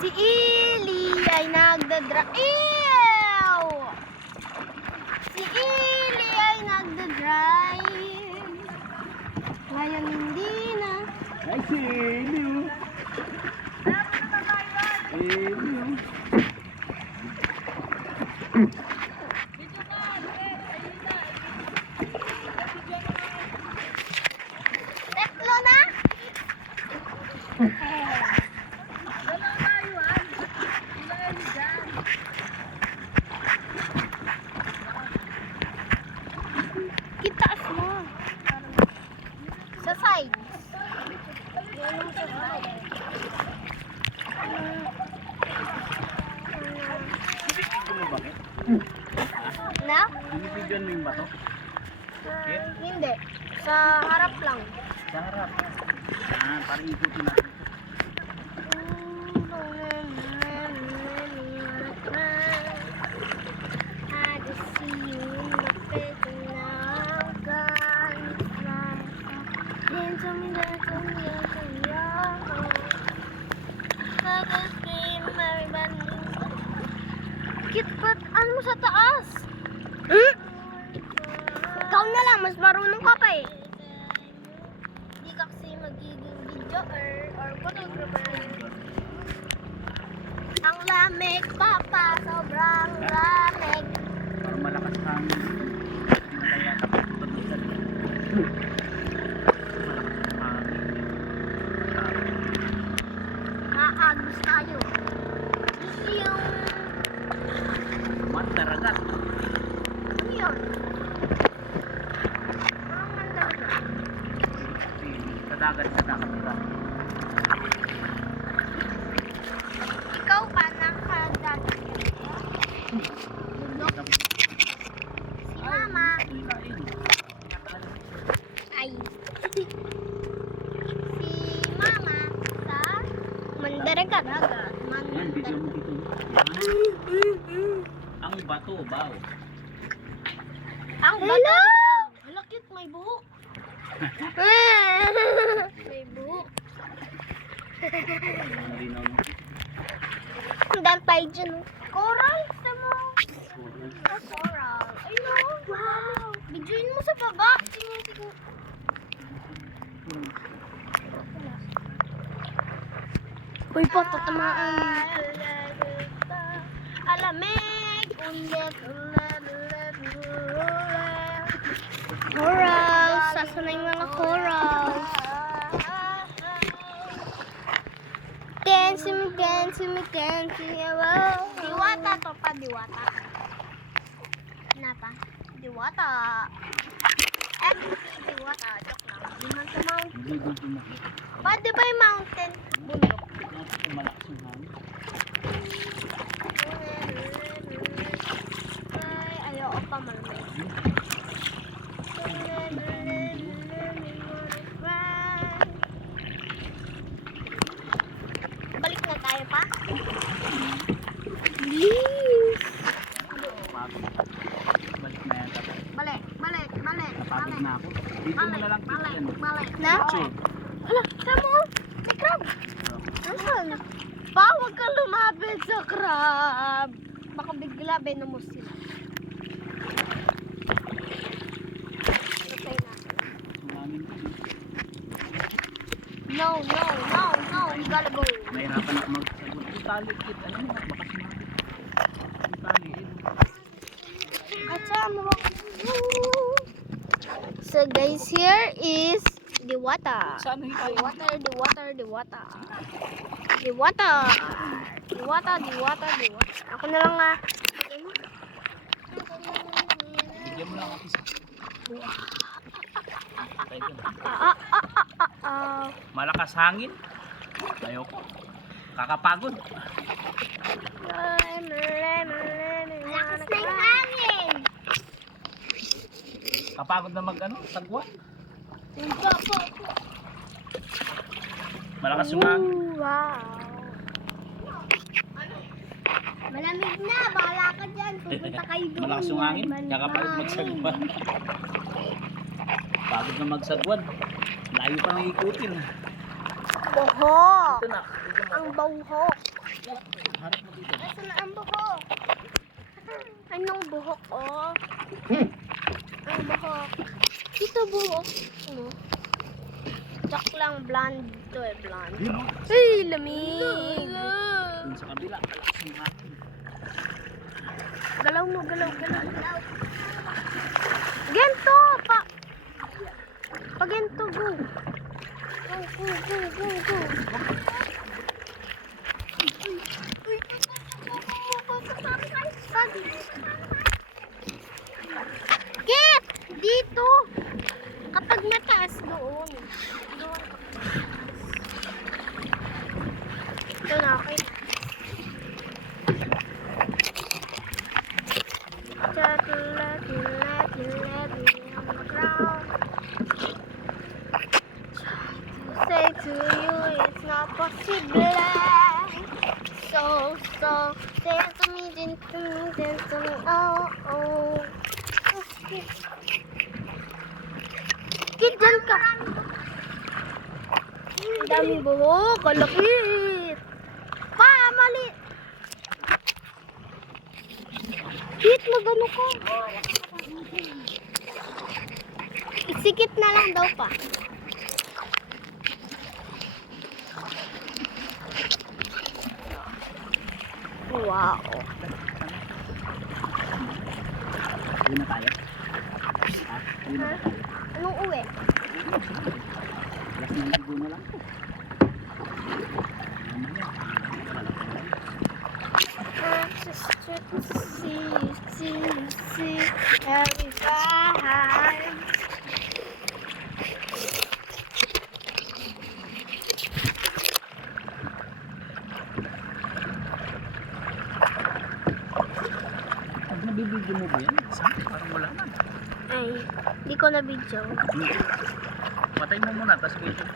Si Ili ay nagdadrive. Si Ili ay nagdadrive. Ngayon hindi na. Ay, si Elio. Elio. Tetlo na? Kitaas mo. Sa side. Yan ang sa side. Binibigyan mo bakit? Na? Binibigyan mo yung bato? Hindi. Sa harap lang. Sa harap. Parang ikutin natin. Kit, ba't ano mo sa taas? Hmm? Ikaw na lang, mas marunong ka pa eh. Hindi ka kasi magiging videoer or photographer. Ang lamig, papa, sobrang lamig. Parang malakas hangin. Hindi na kaya tapos patutan. Nakagos tayo. Gusto yung... Mandaragat. Ano yun? Parang mandaragat. Kadagat sa dagat. Ikaw ba nakadagat? Bundok? Si mama. Ay. Si mama sa mandaragat. Yan, bigyan mo dito. Ang bato, bao. Ang bato. Halakit, may buho. May buho. Hindi na mo. Ang dami tayo dyan. Coral, sa mo. Coral. Ay no. Wow. Bidyoin mo sa baba. Sige. Uy po, tatamaan. Alamig. Ulit. Corals. Saan na yung mga corals? Dance me. Wow. Diwata to pa, diwata. Napa? Diwata. Diwata. Joke lang. Di man to mountain. Hindi doon tumakit. Pwede ba yung mountain? Bundok. Malakas yung hangin. Ay, ayoko pa marmay. Balik na tayo pa? Please. Balik na yata. Balik. Napagod na ako. Dito mo na lang yan. Balik. Na? Picture. Hala, tama. May crab. Asan? Pa, huwag kang lumapit sa crab. Baka bigla venomous sila. Patay na. Maraming No. You gotta go. nahirapan ako magsagot. Yung tali, kit. Ano mo? Baka sumabit. Yung tali, So guys, here is the water. Saan yung tayo? The water. Ako na lang nga. Bigyan mo lang ako isa. Malakas hangin. Ayoko. Kakapagod. Lakas na yung hangin. Kapagod na sagwa. Malakas yung hangin. Wow. Malamig na, bahala ka dyan. Pupunta kayo doon. Malakas yung hangin. Kakapagod magsagwan. Pagod na magsagwan. Layo pa nang ikutin. buhok. Ito na. Bigyan mo Ang ako. buhok. Harap mo dito. Nasaan na ang buhok? Anong buhok, oh? Ang buhok. Dito buhok. Ano? Joke lang, blonde. Ito eh, blonde. Yun o. Ay, lamig. Dun sa kabila. Malakas yung hangin. Galaw mo, galaw, galaw, galaw. Gento, pa. Gento, go. Go, go, go, go, go. Kit! Dito! Kapag mataas doon. Doon. Ito na, okay. Just let me on the ground. Say to you it's not possible. So, dance to me, dance to me, dance to me, oh, oh. Kit, dyan ka. Ang daming buhok, kalapit. Pa, mali. Kit, magano ka. Isikit na lang daw pa. Wow. Uwi na tayo. Uwi na tayo. Anong uwi? Alas 9 na lang po. See every time. Pag nabibigyan mo ba yan? Saan? Parang wala na. Ay, di ko na video. Patay mo muna, tapos video.